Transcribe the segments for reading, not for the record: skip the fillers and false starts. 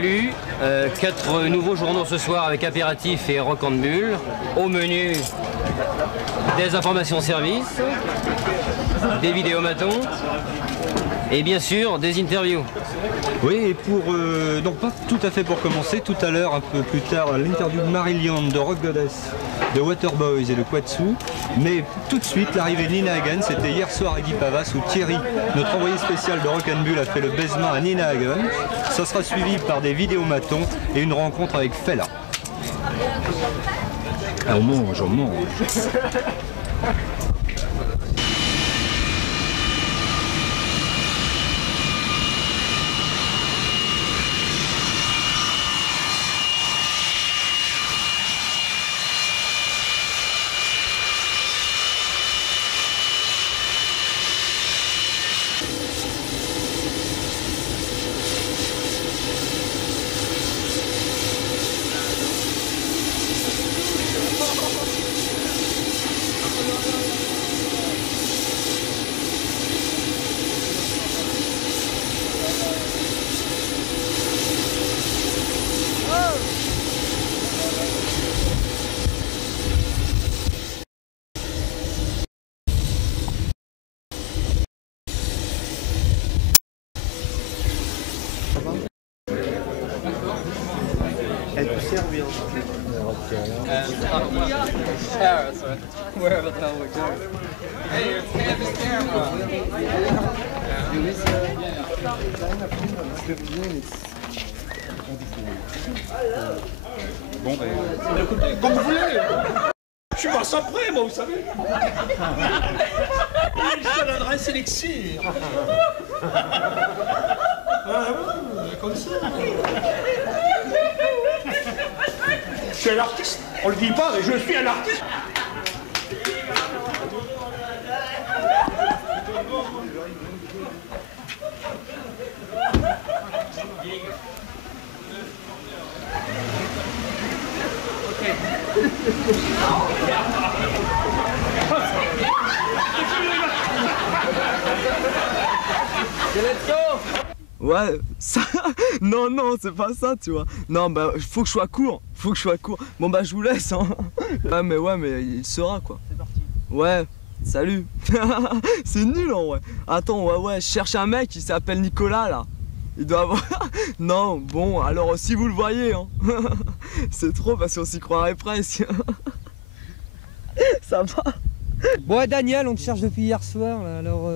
salut. 4 nouveaux journaux ce soir avec apéritif et rock and bulle. Au menu, des informations services, des vidéomatons et bien sûr des interviews. Oui, et pour donc pas tout à fait pour commencer, tout à l'heure, un peu plus tard, l'interview de Marillion, de Rock Goddess, de Waterboys et de Quatsu. Mais tout de suite, l'arrivée de Nina Hagen, c'était hier soir à Guy Pavas où Thierry, notre envoyé spécial de Rock and Bull, a fait le baisement à Nina Hagen. Ça sera suivi par des vidéomatons et une rencontre avec Fela. Ah, on mange, on mange. Elle peut servir. Paris, wherever the hell we're going. Hey, it's Candace Camera. Bon, ben, écoutez, comme vous voulez. Je suis pas sans prêt, moi, vous savez. Je l'adresse élixir. Ah oui, comme ça. Je suis un artiste. On le dit pas, mais je suis un artiste. Ouais, ça... Non, non, c'est pas ça, tu vois. Non, bah, faut que je sois court. Faut que je sois court. Bon, bah, je vous laisse, hein. Ouais, mais il sera, quoi. C'est parti. Ouais, salut. C'est nul, en vrai. Attends, ouais, je cherche un mec, il s'appelle Nicolas, là. Il doit avoir... Non, bon, alors, si vous le voyez, hein. C'est trop, parce qu'on s'y croirait presque. Ça va. Bon, Daniel, on te cherche depuis hier soir, là. Alors,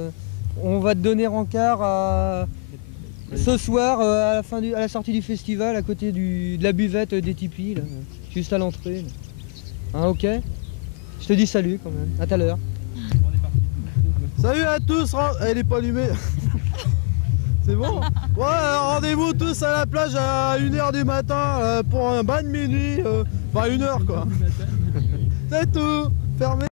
on va te donner rencard à... Ce soir, à la sortie du festival, à côté de la buvette des tipis, là, juste à l'entrée. Hein, ok? Je te dis salut quand même, à tout à l'heure. Salut à tous, elle est pas allumée. C'est bon? Ouais, rendez-vous tous à la plage à 1h du matin pour un bain de minuit, enfin 1h quoi. C'est tout, fermé.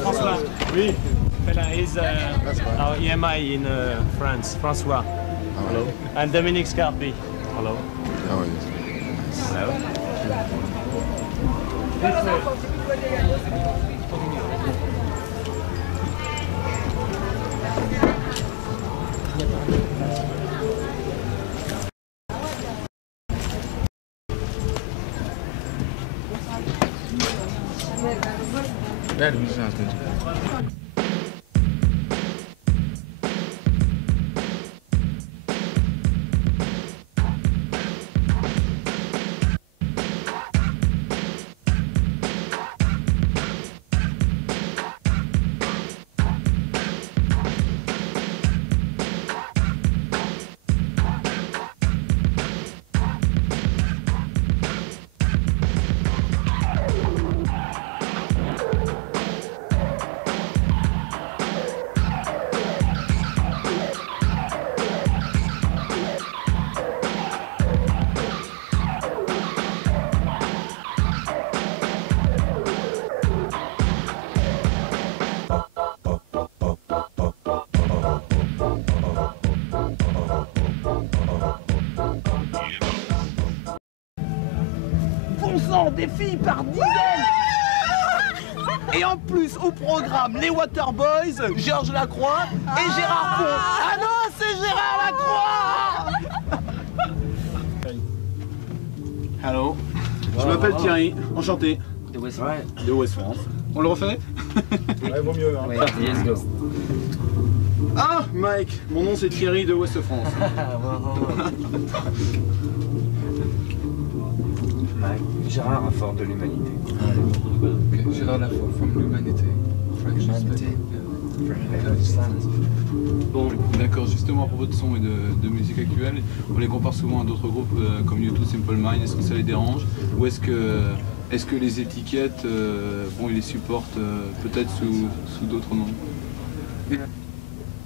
François. Oui. He's our EMI in France. François. Hello. And Dominique Scarpi. Hello. How are you? Hello. That sounds good. des filles par dizaines. Et en plus, au programme, les Waterboys, Georges Lacroix et Gérard Pont. Ah non, c'est Gérard Lacroix. Hello. Je m'appelle Thierry, enchanté. De West France. On le refait? Ouais, vaut mieux. Hein. Let's go. Ah, Mike, mon nom c'est Thierry de West France. Mike, Gérard Lafort de l'Humanité. Okay, Gérard Lafort from l'Humanité. Bon, d'accord, justement à propos de son et de musique actuelle, on les compare souvent à d'autres groupes comme U2, Simple Minds. Est-ce que ça les dérange? Ou est-ce que les étiquettes, bon, ils les supportent peut-être sous d'autres noms?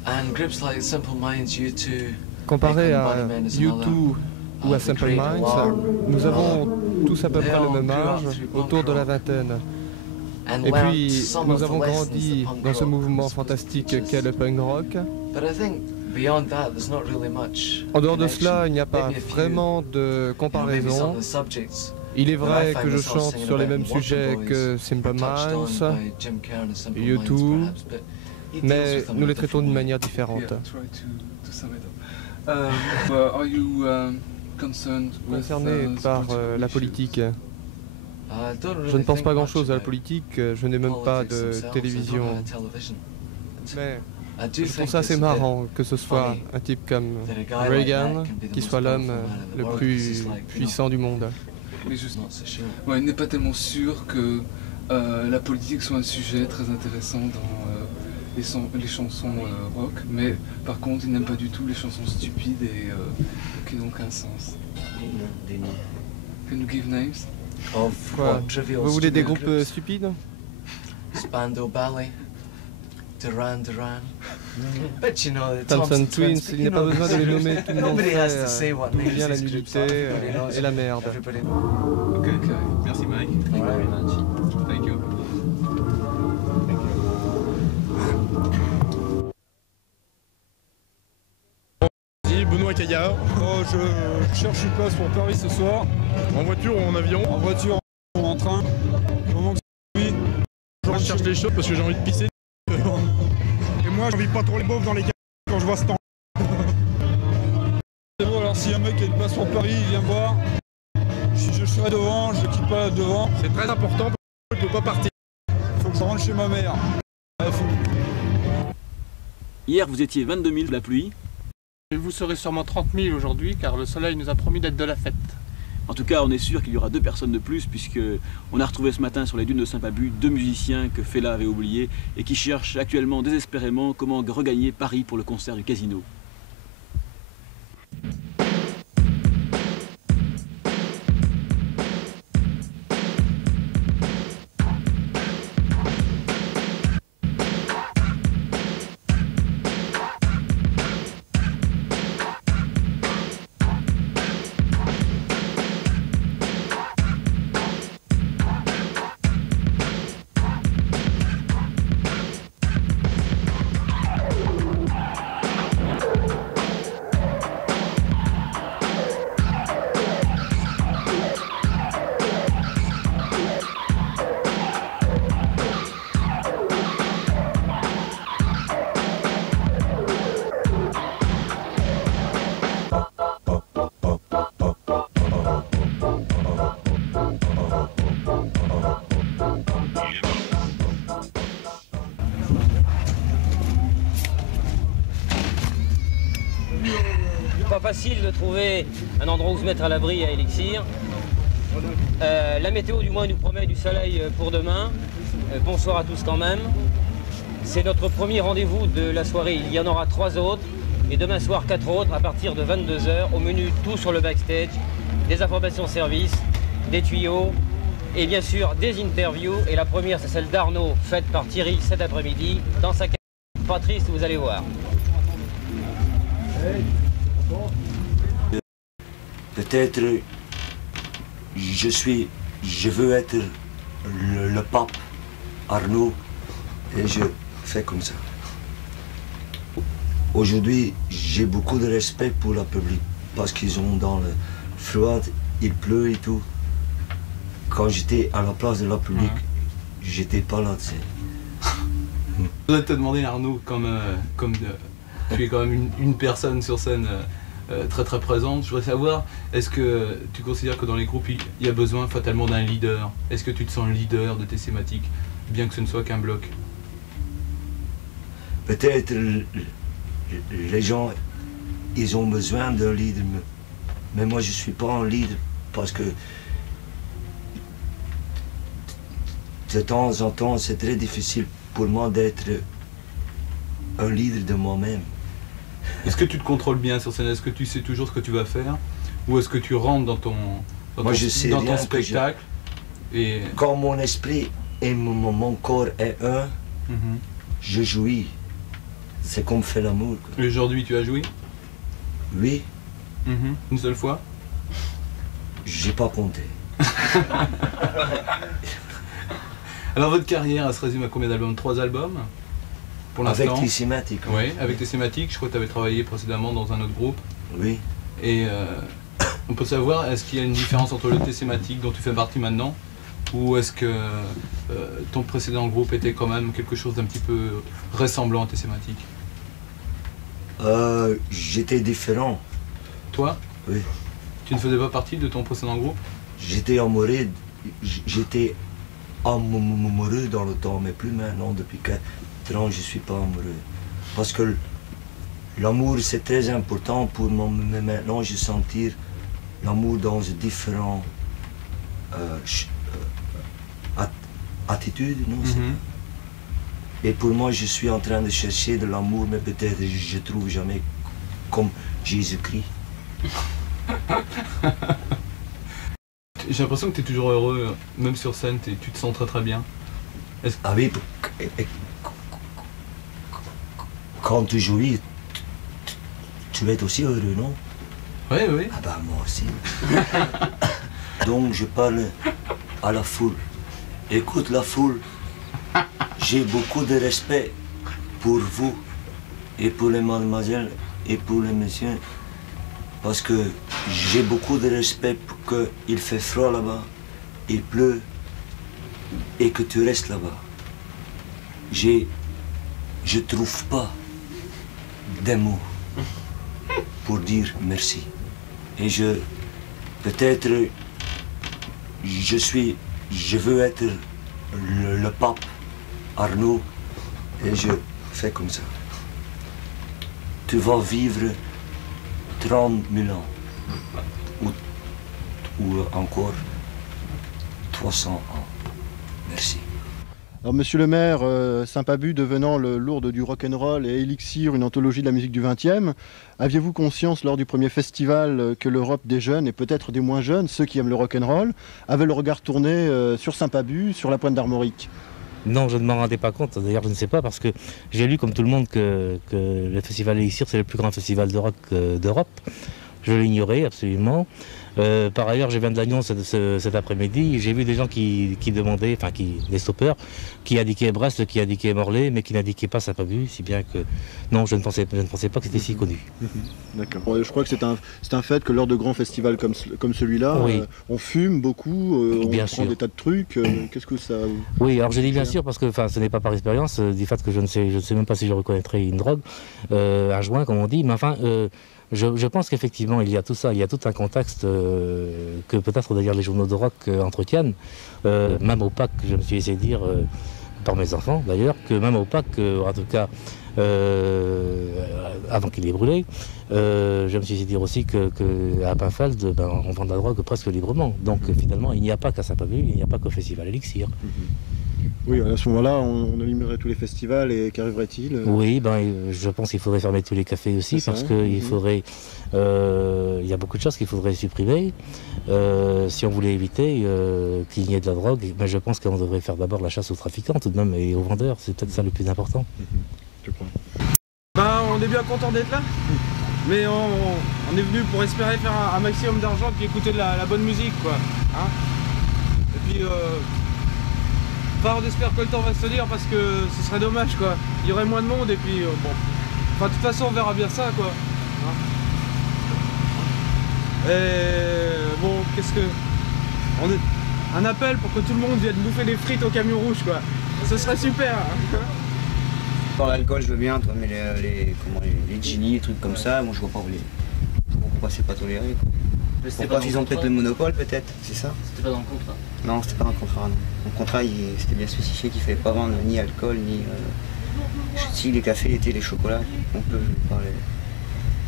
And groups like Simple Minds, U2, comparé à U2 ou à Simple Minds, nous avons tous à peu près le même âge, autour de la vingtaine. Et puis, nous avons grandi dans ce mouvement fantastique qu'est le punk rock. En dehors de cela, il n'y a pas vraiment de comparaison. Il est vrai que je chante sur les mêmes sujets que Simple Minds, U2, mais nous les traitons d'une manière différente. Concerné par la politique, je ne pense pas grand-chose à la politique, je n'ai même pas de télévision. Mais je trouve ça assez marrant que ce soit un type comme Reagan qui soit l'homme le plus puissant du monde. Mais justement, ouais, il n'est pas tellement sûr que la politique soit un sujet très intéressant dans les chansons rock, mais par contre il n'aime pas du tout les chansons stupides et qui n'ont aucun sens. Can you give names? Quoi? Vous voulez des groupes stupides? Spandau Ballet, Duran Duran. Thompson Twins, il n'y a pas besoin de les nommer, tout le monde sait d'où vient la nullité et la merde. Ok, merci Mike. Thank you very much. Thank you. Benoît Caillard. Je cherche une place pour Paris ce soir. En voiture ou en avion? En voiture ou en train. Oui. Je cherche les choses parce que j'ai envie de pisser. Et moi, je vis pas trop les beaufs dans les gars quand je vois ce temps. C'est bon, alors si un mec a une place pour Paris, il vient me voir. Je serai devant, je quitte pas devant. C'est très important, il ne peut pas partir. Il faut que je rentre chez ma mère. Hier, vous étiez 22 000 de la pluie. Et vous serez sûrement 30 000 aujourd'hui car le soleil nous a promis d'être de la fête. En tout cas, on est sûr qu'il y aura 2 personnes de plus puisque on a retrouvé ce matin sur les dunes de Saint-Pabu 2 musiciens que Fela avait oubliés et qui cherchent actuellement désespérément comment regagner Paris pour le concert du Casino. Pas facile de trouver un endroit où se mettre à l'abri à Elixir. La météo du moins nous promet du soleil pour demain. Bonsoir à tous quand même. C'est notre premier rendez-vous de la soirée, il y en aura 3 autres. Et demain soir 4 autres à partir de 22 h. Au menu tout sur le backstage, des informations service, des tuyaux et bien sûr des interviews. Et la première c'est celle d'Arnaud, faite par Thierry cet après-midi dans sa cabine. Pas triste, vous allez voir. Peut-être je veux être le pape Arnaud et je fais comme ça. Aujourd'hui, j'ai beaucoup de respect pour le public parce qu'ils sont dans le froid, il pleut et tout. quand j'étais à la place de la public, j'étais pas là, tu sais. Je voudrais te demander, Arnaud, tu es quand même une personne sur scène très très présente, je voudrais savoir, est-ce que tu considères que dans les groupes il y a besoin fatalement d'un leader? Est-ce que tu te sens leader de tes thématiques, bien que ce ne soit qu'un bloc? Peut-être les gens, ils ont besoin d'un leader, mais moi je suis pas un leader parce que de temps en temps c'est très difficile pour moi d'être un leader de moi-même. Est-ce que tu te contrôles bien sur scène? Est-ce que tu sais toujours ce que tu vas faire? Ou est-ce que tu rentres dans ton spectacle et... Quand mon esprit et mon corps est un, je jouis. C'est comme faire l'amour. Et aujourd'hui, tu as joui? Oui. Une seule fois? J'ai pas compté. Alors votre carrière, elle se résume à combien d'albums? 3 albums? Pour l'instant. Avec tes thématiques. Oui, avec tes thématiques. Je crois que tu avais travaillé précédemment dans un autre groupe. Oui. Et on peut savoir, est-ce qu'il y a une différence entre le thématique dont tu fais partie maintenant, ou est-ce que ton précédent groupe était quand même quelque chose d'un petit peu ressemblant à tes thématiques? J'étais différent. Toi? Oui. Tu ne faisais pas partie de ton précédent groupe? J'étais amoureux dans le temps, mais plus maintenant, depuis 4 ans, je ne suis pas amoureux. Parce que l'amour, c'est très important pour moi, mais maintenant, je sentir l'amour dans une différente attitude, non? Et pour moi, je suis en train de chercher de l'amour, mais peut-être je ne trouve jamais comme Jésus-Christ. J'ai l'impression que tu es toujours heureux, même sur scène, tu te sens très très bien. Ah oui, quand tu jouis, tu es aussi heureux, non? Oui, oui. Ah bah moi aussi. Donc je parle à la foule. Écoute la foule, j'ai beaucoup de respect pour vous et pour les mademoiselles et pour les messieurs. Parce que j'ai beaucoup de respect pour qu'il fait froid là-bas, il pleut et que tu restes là-bas. Je trouve pas des mots pour dire merci. Et peut-être, je veux être le pape Arnaud et je fais comme ça. Tu vas vivre 30 000 ans ou encore 300 ans. Merci. Alors monsieur le maire, Saint-Pabu devenant le lourd du rock'n'roll et Elixir, une anthologie de la musique du XXe, aviez-vous conscience lors du premier festival que l'Europe des jeunes et peut-être des moins jeunes, ceux qui aiment le rock'n'roll, avaient le regard tourné sur Saint-Pabu, sur la pointe d'Armorique? Non, je ne m'en rendais pas compte. D'ailleurs, je ne sais pas parce que j'ai lu comme tout le monde que le festival Elixir, c'est le plus grand festival de rock d'Europe. Je l'ignorais absolument. Par ailleurs, je viens de Lannion cet après-midi. J'ai vu des gens qui demandaient, enfin des stoppeurs, qui indiquaient Brest, qui indiquaient Morlaix, mais qui n'indiquaient pas Saint-Pabu, si bien que non, je ne pensais pas que c'était si connu. D'accord. Je crois que c'est un fait que lors de grands festivals comme celui-là, oui. On fume beaucoup, on bien prend sûr. des tas de trucs. Qu'est-ce que ça... Oui, alors je dis bien sûr parce que ce n'est pas par expérience, du fait que je ne sais même pas si je reconnaîtrais une drogue, un joint comme on dit, mais enfin... Je pense qu'effectivement, il y a tout ça, il y a tout un contexte que peut-être d'ailleurs les journaux de rock entretiennent, même au Pâques, je me suis essayé de dire, par mes enfants d'ailleurs, que même au Pâques, en tout cas, avant qu'il ait brûlé, je me suis essayé de dire aussi qu'à Pinfeld, on vend de la drogue presque librement. Donc finalement, il n'y a pas qu'à Saint-Pabu, il n'y a pas qu'au festival Elixir. Oui, à ce moment-là, on éliminerait tous les festivals et qu'arriverait-il? Oui, je pense qu'il faudrait fermer tous les cafés aussi parce qu'il faudrait... il y a beaucoup de choses qu'il faudrait supprimer si on voulait éviter qu'il y ait de la drogue. Mais je pense qu'on devrait faire d'abord la chasse aux trafiquants tout de même et aux vendeurs. C'est peut-être ça le plus important. Je crois. On est bien content d'être là, mais on est venu pour espérer faire un maximum d'argent et écouter de la bonne musique, quoi. Hein, et puis... on espère que le temps va se tenir parce que ce serait dommage, quoi. Il y aurait moins de monde et puis bon. Enfin, de toute façon, on verra bien ça, quoi. Hein. Et bon, qu'est-ce que... un appel pour que tout le monde vienne bouffer des frites au camion rouge, quoi. Ce serait super. Pour l'alcool, je veux bien, toi, mais les Gini, les trucs comme ça, moi je vois pas pourquoi c'est pas toléré. Pourquoi ils ont peut-être le monopole, peut-être, c'est ça? C'était pas dans le contrat? Non, c'était pas dans le contrat, non. Dans le contrat, c'était bien spécifié qu'il fallait pas vendre ni alcool, ni... si les cafés, les thés, les chocolats, on peut parler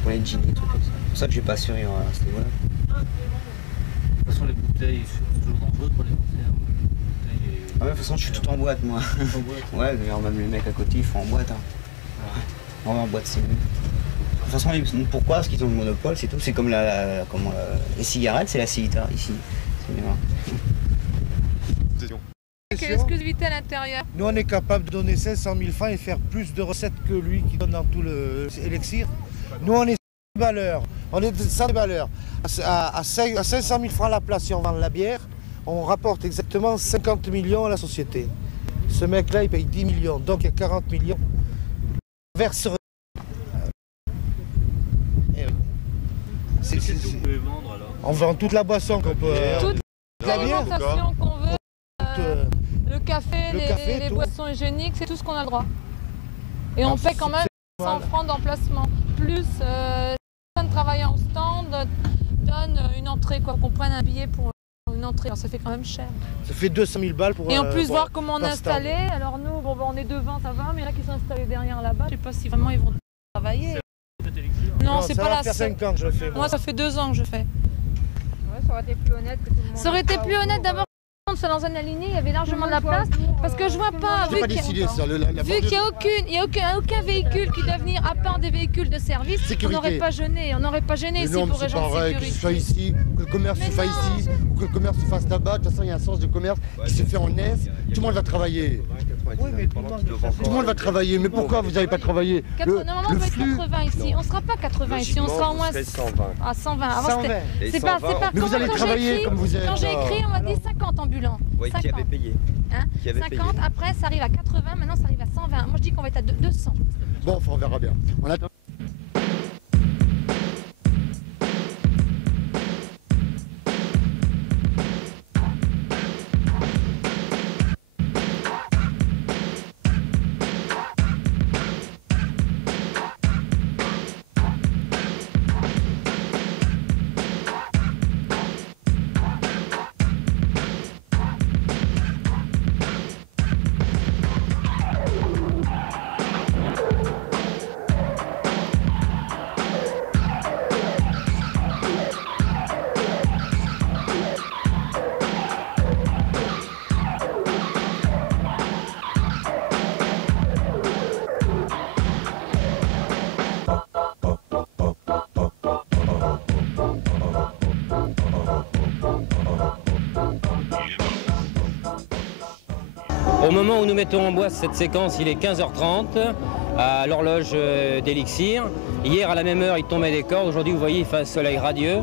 pour les Gini, des trucs comme ça. C'est pour ça que j'ai pas assuré à ce niveau-là. De toute façon, les bouteilles, c'est toujours dangereux pour les concerts. Ah ouais, de toute façon, je suis tout en boîte, moi. Ouais, d'ailleurs, même les mecs à côté, ils font en boîte. Hein. Ouais, en boîte, c'est mieux. De toute façon, pourquoi? Parce qu'ils ont le monopole, c'est tout. C'est comme les cigarettes, c'est la cigare ici. C'est mieux. Quelle exclusivité à l'intérieur? Nous, on est capable de donner 500 000 francs et faire plus de recettes que lui qui donne dans tout l'élixir. Nous, on est sans valeur. On est sans valeur. À 500 000 francs la place, si on vend la bière, on rapporte exactement 50 millions à la société. Ce mec-là, il paye 10 millions, donc il y a 40 millions. Verse. Qu'est-ce que vous pouvez vendre alors? On vend toute la boisson qu'on peut. Toute l'alimentation qu'on veut, le café, les boissons hygiéniques, c'est tout ce qu'on a le droit. Et on paie quand même 100 francs d'emplacement. Plus, personne travaillant au stand donne une entrée, quoi, qu'on prenne un billet pour une entrée. Alors ça fait quand même cher. Ça fait 200 000 balles pour. Et en plus, voir comment on est installé. Alors nous, bon, on est devant, ça va, mais là qui sont installés derrière là-bas, je sais pas si vraiment ils vont travailler. Non, c'est pas la seule. 5 ans que je fais. Moi, ça fait 2 ans que je fais. Ouais, ça aurait été plus honnête que tout le monde. Ça aurait été plus honnête d'abord que soit dans une alignée, il y avait largement de la place. Parce que je vois pas, vu qu'il n'y a aucun véhicule qui doit venir à part des véhicules de service, on n'aurait pas gêné. On n'aurait pas gêné ici pour les gens de sécurité. Que ce soit ici, que le commerce se fasse ici, ou que le commerce se fasse là-bas. De toute façon, il y a un sens de commerce qui se fait en Est. Tout le monde va travailler. Oui, mais tout le monde va travailler. Mais pourquoi vous n'avez pas travaillé? Normalement, on va être 80 ici. On ne sera pas 80 ici, on sera au moins 120. Avant, c'est pas. Mais vous allez travailler comme vous êtes. Quand j'ai écrit, on m'a dit 50 ambulants. Oui, qui avait payé. Hein, 50, après ça arrive à 80, maintenant ça arrive à 120. Moi je dis qu'on va être à 200. Bon, enfin, on verra bien. On attend. Au moment où nous mettons en bois cette séquence, il est 15h30 à l'horloge d'Élixir. Hier à la même heure il tombait des cordes, aujourd'hui vous voyez il fait un soleil radieux.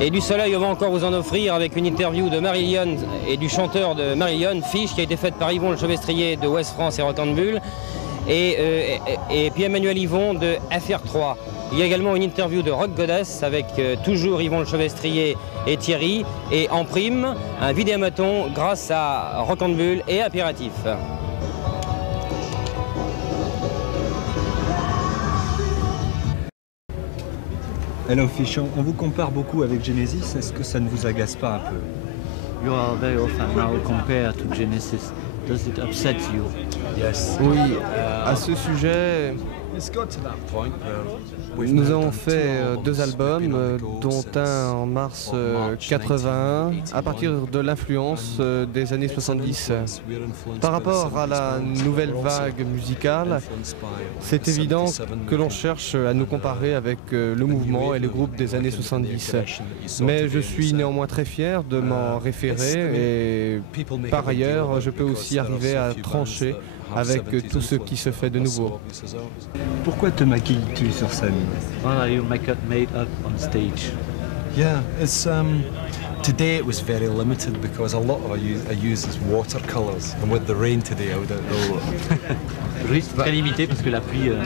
Et du soleil on va encore vous en offrir avec une interview de Marillion et du chanteur de Marillion, Fiche, qui a été faite par Yvon le Chevestrier de Ouest France et Rock and Bull et Pierre-Emmanuel Yvon de FR3. Il y a également une interview de Rock Goddess avec toujours Yvon le Chevestrier et Thierry, et en prime, un vidéomaton grâce à Rock and Bull et Apéritif. Hello Fish, on vous compare beaucoup avec Genesis, est-ce que ça ne vous agace pas un peu? You are very often now compared to Genesis. Does it upset you? Yes. Oui, à ce sujet, nous avons fait 2 albums, dont un en mars 81, à partir de l'influence des années 70. Par rapport à la nouvelle vague musicale, c'est évident que l'on cherche à nous comparer avec le mouvement et les groupes des années 70. Mais je suis néanmoins très fier de m'en référer et par ailleurs, je peux aussi arriver à trancher avec tout ce qui se fait de nouveau. Pourquoi te maquilles-tu sur scène? Why are you made up on stage? Yeah, it's Today it was very limited because a lot of I use is watercolours, and with the rain today I would Juste très limité parce que la pluie a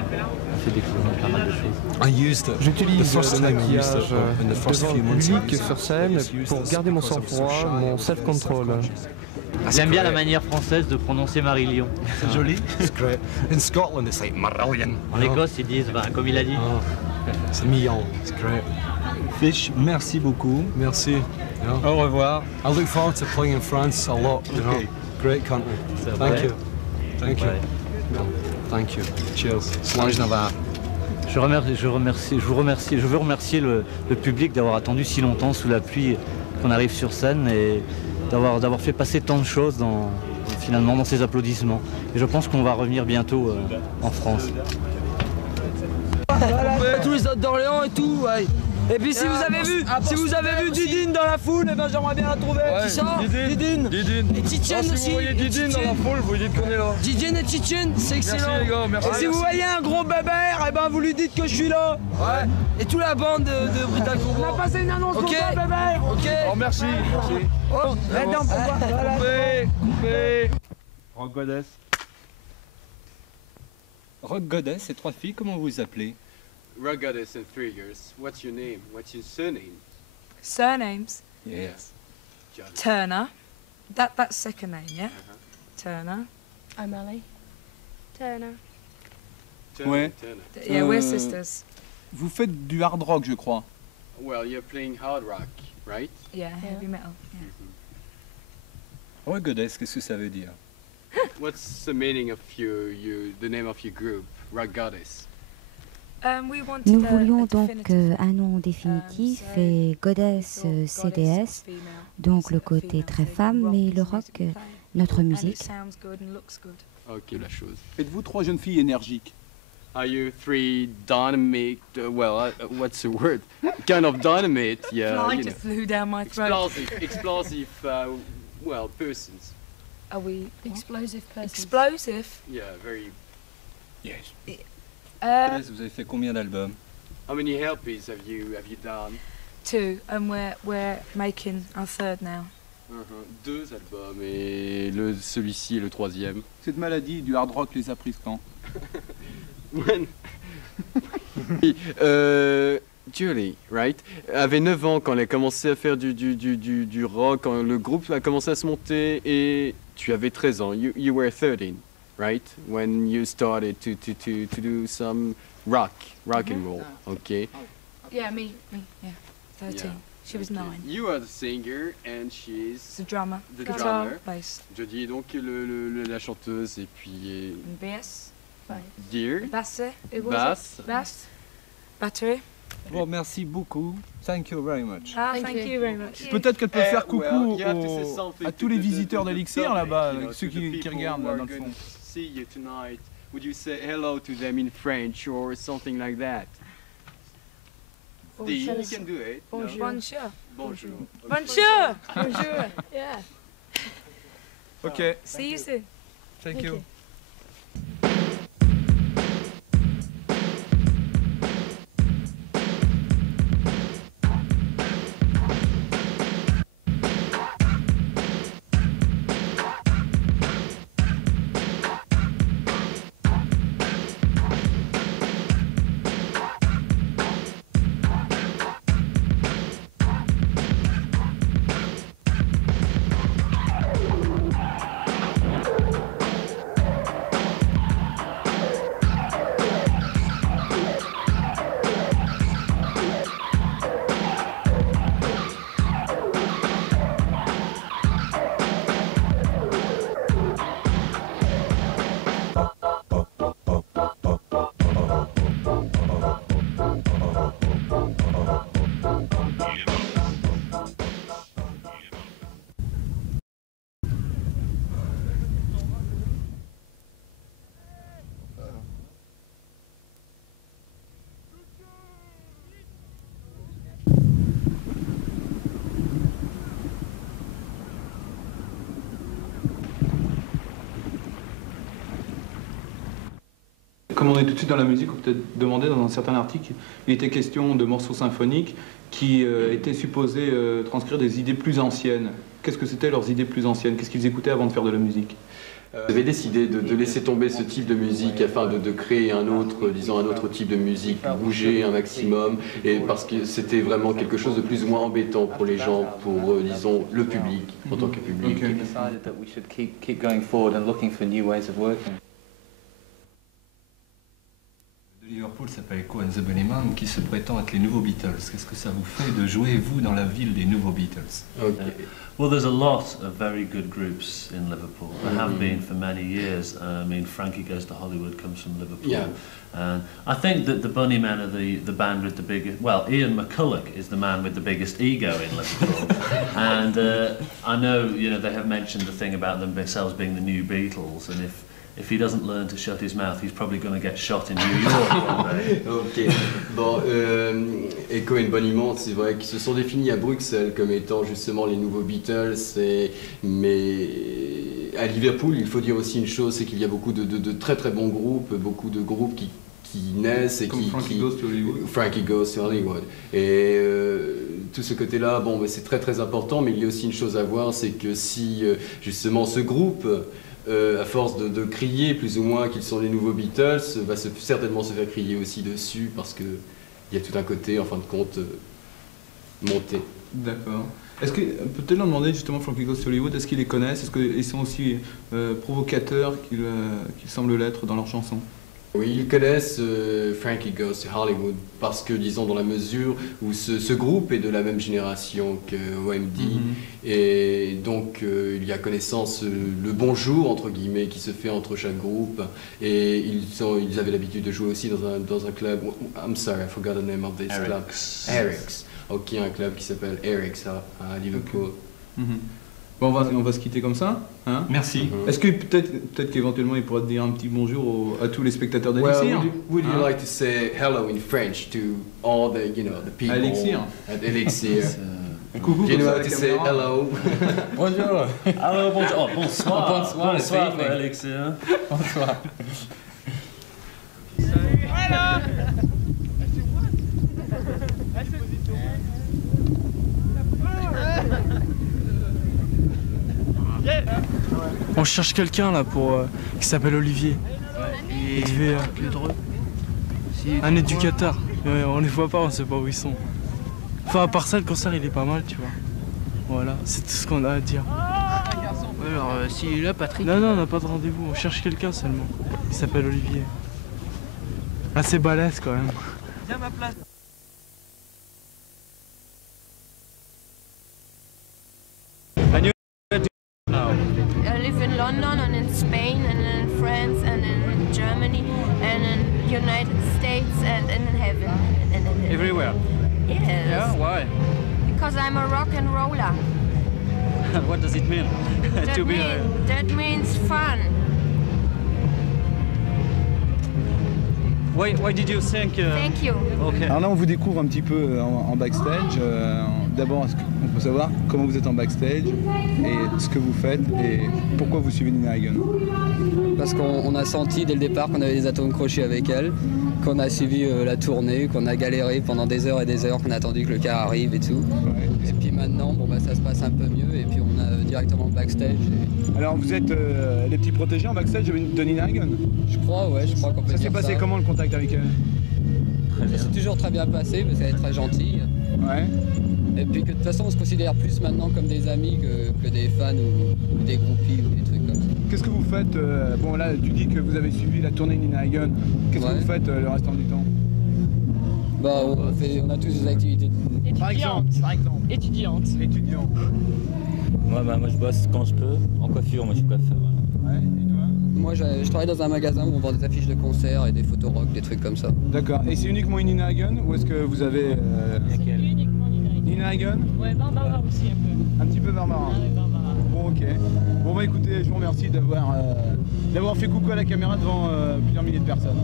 fait découvrir pas mal de choses. I used it. J'utilise le maquillage in the first devant few le months. public sur scène pour garder mon sang-froid, mon self-control. J'aime bien la manière française de prononcer Marillion. C'est joli. It's great. In Scotland it's like Marillion. En Écosse ils disent, comme il a dit. C'est million. It's great. Fish, merci beaucoup. Merci. Au revoir. I look forward to playing in France a lot. You know, great country. Thank you. Thank you. Thank you. Cheers. Slàinte Navar. Je veux remercier le public d'avoir attendu si longtemps sous la pluie qu'on arrive sur scène et d'avoir fait passer tant de choses finalement dans ces applaudissements. Et je pense qu'on va revenir bientôt en France. Tous les autres d'Orléans et tout, ouais. Et puis si vous avez vu Didine dans la foule, eh ben j'aimerais bien la trouver. Qui ça Didine. Et Tchétchène aussi. Si vous voyez Didine dans la foule, vous dites qu'on est là. Didine et Tchétchène, c'est excellent. Merci les gars, merci. Et si vous voyez un gros bébert, eh ben vous lui dites que je suis là. Ouais. Et toute la bande de Brutal Combo. On a passé une annonce pour toi, bébert. Ok. Oh merci. Oh, là-dedans pour voir. Coupé. Rock Goddess. Rock Goddess et 3 filles, comment vous vous appelez? Rock Goddess and 3 girls. What's your name? What's your surname? Surnames? Yes. Turner. That's second name, yeah? Turner. O'Malley. Turner. Ouais. Yeah, we're sisters. Vous faites du hard rock, je crois. Well, you're playing hard rock, right? Yeah, heavy metal. Yeah. Rock Goddess, qu'est-ce que ça veut dire? What's the meaning of the name of your group, Rock Goddess? Nous voulions donc un nom définitif et Goddess CDS, donc le côté très femme, mais le rock, notre musique. Ok, la chose. Êtes-vous 3 jeunes filles énergiques? Are you 3 dynamic, what's the word? Kind of dynamite, yeah. I just flew down my throat. Explosive, persons. Are we explosive persons? Explosive? Yeah, very. Yes. Vous avez fait combien d'albums? How many LPs have you done? 2, and we're making our 3rd now. 2 albums et celui-ci est le 3e. Cette maladie du hard rock les a prises quand? Julie, right, avait 9 ans quand elle a commencé à faire du rock, quand le groupe a commencé à se monter, et tu avais 13 ans. You were 13, right? When you started to do some rock and roll, okay? Yeah, me, yeah, 13. Yeah. She was 9. You are the singer and she's the drummer. The guitar, drummer. Bass. Jodie est donc la chanteuse et puis. Bass. Dear. Bass. Bass. Battery. Bon, merci beaucoup. Thank you very much. Thank you very much. Peut-être qu'elle peut faire coucou à tous les visiteurs d'Elixir là-bas, ceux qui regardent là, dans le fond. See you tonight. Would you say hello to them in French or something like that? You can do it. Bonjour. Bonjour. Bonjour. Bonjour. Bonjour. Yeah. Okay. See you soon. Thank you. Comme on est tout de suite dans la musique, on peut peut-être demander dans un certain article, il était question de morceaux symphoniques qui étaient supposés transcrire des idées plus anciennes. Qu'est-ce que c'était leurs idées plus anciennes? Qu'est-ce qu'ils écoutaient avant de faire de la musique? Vous avez décidé de laisser tomber ce type de musique afin de créer un autre, disons un autre type de musique, bouger un maximum, et parce que c'était vraiment quelque chose de plus ou moins embêtant pour les gens, pour disons le public en tant que public. Liverpool s'appelle Cohen the Bunnyman, qui se prétend être les nouveaux Beatles. Qu'est-ce que ça vous fait de jouer, vous, dans la ville des nouveaux Beatles? Well, there's a lot of very good groups in Liverpool. There have been for many years. I mean, Frankie Goes to Hollywood comes from Liverpool. Yeah. And I think that the Bunnymen are the band with the biggest... Well, Ian McCulloch is the man with the biggest ego in Liverpool. And I know, you know, they have mentioned the thing about themselves being the new Beatles, and if he doesn't learn to shut his mouth, he's probably going to get shot in New York one day. Ok. Bon, Echo et Boniment, c'est vrai qu'ils se sont définis à Bruxelles comme étant justement les nouveaux Beatles, mais à Liverpool, il faut dire aussi une chose, c'est qu'il y a beaucoup de très très bons groupes, beaucoup de groupes qui naissent et comme Frankie Goes to Hollywood. Frankie Goes to Hollywood. Et tout ce côté-là, bon, c'est très très important, mais il y a aussi une chose à voir, c'est que si justement ce groupe... à force de crier plus ou moins qu'ils sont les nouveaux Beatles, va certainement se faire crier aussi dessus parce qu'il y a tout un côté, en fin de compte, monté. D'accord. Est-ce que peut-être leur demander justement Frankie Goes to Hollywood, est-ce qu'ils les connaissent? Est-ce qu'ils sont aussi provocateurs qu'ils semblent l'être dans leurs chansons? Oui, ils connaissent Frankie Goes to Hollywood parce que, disons, dans la mesure où ce groupe est de la même génération que OMD, et donc il y a connaissance, le bonjour, entre guillemets, qui se fait entre chaque groupe, et ils avaient l'habitude de jouer aussi dans un club, I'm sorry, I forgot the name of this club. Eric's. Ok, un club qui s'appelle Eric's à Liverpool. Okay. Bon, on va se quitter comme ça, hein? Merci. Est-ce que peut-être qu'éventuellement il pourrait te dire un petit bonjour à tous les spectateurs d'Elixir? Well, would you like to say hello in French to all the, you know, the people at Elixir? Coucou, you know how to say hello? Bonjour. Hello, bonjour. Oh, bonsoir. Bonsoir, bonsoir pour Elixir. Bonsoir. Hello. On cherche quelqu'un là qui s'appelle Olivier. Il devait, un éducateur. On les voit pas, on sait pas où ils sont. Enfin, à part ça, le concert il est pas mal, tu vois. Voilà, c'est tout ce qu'on a à dire. Ouais, alors s'il est là, Patrick. Non, on n'a pas de rendez-vous, on cherche quelqu'un seulement. Il s'appelle Olivier. Assez balèze quand même. Viens à ma place. I live in London and in Spain and in France and in Germany and in United States and in heaven. Everywhere? Yes. Yeah, why? Because I'm a rock and roller. What does it mean? That means fun. Why did you think? Thank you. Okay. Alors là, on vous découvre un petit peu en backstage. D'abord, on peut savoir comment vous êtes en backstage et ce que vous faites et pourquoi vous suivez Nina Hagen. Parce qu'on a senti dès le départ qu'on avait des atomes crochés avec elle, qu'on a suivi la tournée, qu'on a galéré pendant des heures et des heures, qu'on a attendu que le car arrive et tout. Ouais. Et puis maintenant, bon, ça se passe un peu mieux et puis on a directement le backstage. Alors vous êtes les petits protégés en backstage de Nina Hagen? Je crois qu'on peut dire ça. Ça s'est passé comment le contact avec elle? Ça s'est toujours très bien passé, parce qu'elle est très gentille. Ouais. Et puis que de toute façon on se considère plus maintenant comme des amis que des fans ou des groupies ou des trucs comme ça. Qu'est-ce que vous faites bon là tu dis que vous avez suivi la tournée Nina Hagen. Qu'est-ce que vous faites le restant du temps? Bah on a tous des activités. Par exemple. Étudiante. Moi je bosse quand je peux, en coiffure, moi je suis coiffeur. Ouais, et toi? Moi je travaille dans un magasin où on vend des affiches de concerts et des photos rock, des trucs comme ça. D'accord, et c'est uniquement une Nina Hagen ou est-ce que vous avez... Nina Hagen? Ouais, Barbara aussi un peu. Un petit peu Barbara. Ouais, Barbara. Bon, ok. Bon, bah écoutez, je vous remercie d'avoir fait coucou à la caméra devant plusieurs milliers de personnes.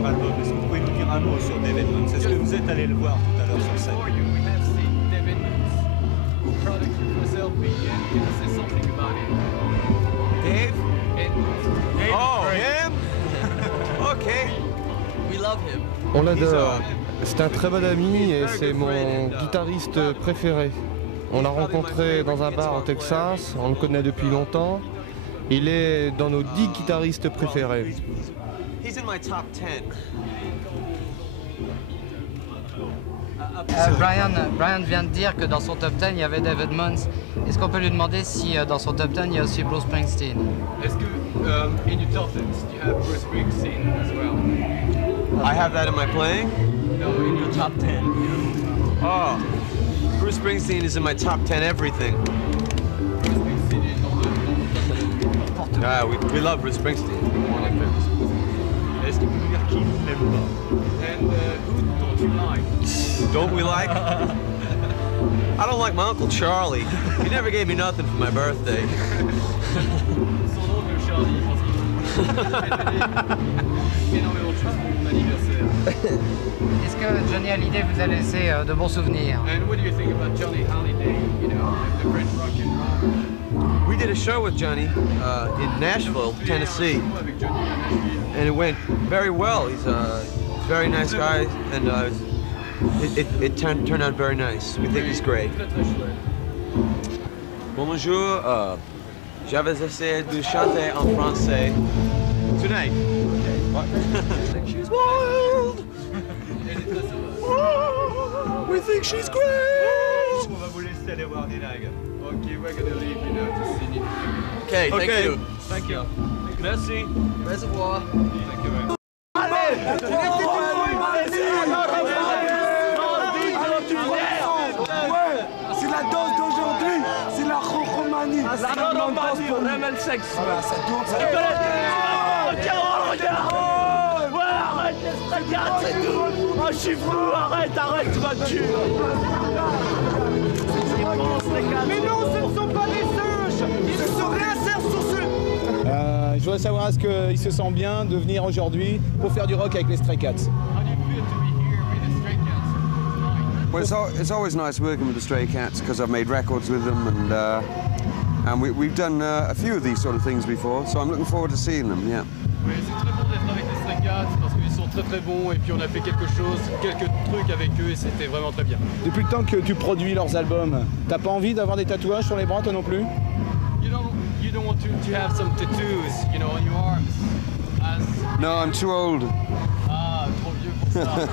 dernier album. Est-ce que vous pouvez nous dire un mot sur Dave Edmunds? Est-ce que vous êtes allé le voir tout à l'heure sur scène? Dave? Oh, him? Okay. We love him. On l'adore. C'est un très bon ami et c'est mon guitariste préféré. On l'a rencontré dans un bar au Texas, on le connaît depuis longtemps. Il est dans nos 10 guitaristes préférés. He's in my top 10. Brian vient de dire que dans son top 10 il y avait Dave Edmunds. Est-ce qu'on peut lui demander si dans son top 10 il y a aussi Bruce Springsteen? Est-ce que in your top 10 you have Bruce Springsteen as well? I have that in my playing? No, in your top 10. Oh, Bruce Springsteen is in my top 10 everything. Ah, we love Bruce Springsteen. Est-ce que vous pouvez dire qui vous n'aime pas? And who don't you like? Don't we like? I don't like my Uncle Charlie. He never gave me nothing for my birthday. Son oncle Charlie, énormément de choses pour mon anniversaire. Est-ce que Johnny Hallyday vous a laissé de bons souvenirs? And what do you think about Johnny Hallyday, you know, the French rock and roll? We did a show with Johnny in Nashville, Tennessee, and it went very well. He's a very nice guy, and it turned out very nice. We think he's great. Bonjour, j'avais essayé de chanter en français tonight. She's wild. We think she's great. On va vous laisser aller voir Nina. Okay, we're gonna leave you now to see you. Okay, thank you. Thank you. Merci. Reservoir. Thank you very much. C'est la danse d'aujourd'hui, c'est la Romanie. La danse pour le sexe. Voilà, ça tourne, ça tourne. Regarde. Ouais, arrête, regarde, c'est tout. Oh, je suis fou, arrête, tu vas me tuer. Mais non, ce ne sont pas des singes. Ils ne se réinsèrent sur ce... Je voudrais savoir est-ce qu'il se sent bien de venir aujourd'hui pour faire du rock avec les Stray Cats. Well, it's always nice working with the Stray Cats because I've made records with them, and we've done a few of these sort of things before, so I'm looking forward to seeing them. Yeah. Oui, c'est très bon d'être avec les Stray Cats parce qu'ils sont très très bons et puis on a fait quelques trucs avec eux et c'était vraiment très bien. Depuis le temps que tu produis leurs albums, t'as pas envie d'avoir des tatouages sur les bras toi non plus? You don't want to have some tattoos, you know, on your arms. No, I'm too old. Ah, trop vieux pour ça.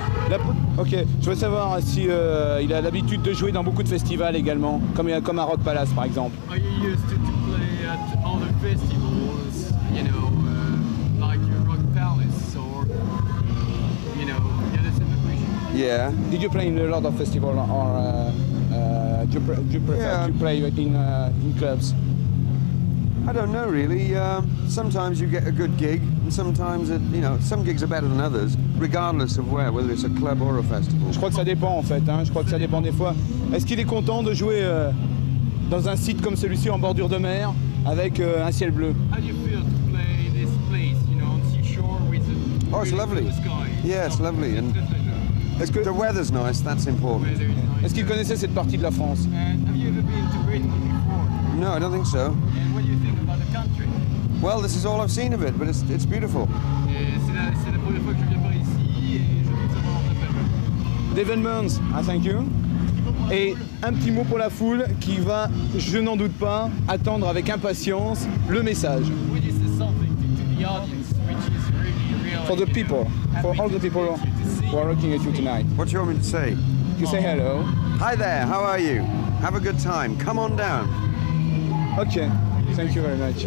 Ok, je veux savoir si il a l'habitude de jouer dans beaucoup de festivals également, comme à Rock Palace par exemple. You used to play at all the festivals, you know, like Rock Palace or, you know, Yeah. Did you play in a lot of festivals or do you prefer to play in clubs? I don't know really. Sometimes you get a good gig, and sometimes some gigs are better than others, regardless of whether it's a club or a festival. Je crois que ça dépend en fait. Je crois que ça dépend des fois. Est-ce qu'il est content de jouer dans un site comme celui-ci en bordure de mer avec un ciel bleu? How do you feel to play this place, you know, on seashore with the it's lovely. blue sky? Yeah, it's lovely, and the weather's nice. That's important. Est-ce qu'il connaissait cette partie de la France? And have you ever been to Britain before? No, I don't think so. And what do you think about the country? Well, this is all I've seen of it, but it's beautiful. C'est la première fois que je viens par ici et je trouve ça vraiment très très bien. Dave Edmunds, I thank you. Et un petit mot pour la foule qui va, je n'en doute pas, attendre avec impatience le message. Would you say something to the audience which is really For the people, for all the people who are looking at you tonight. What do you want me to say? You say hello. Hi there, how are you? Have a good time. Come on down. Okay, thank you very much.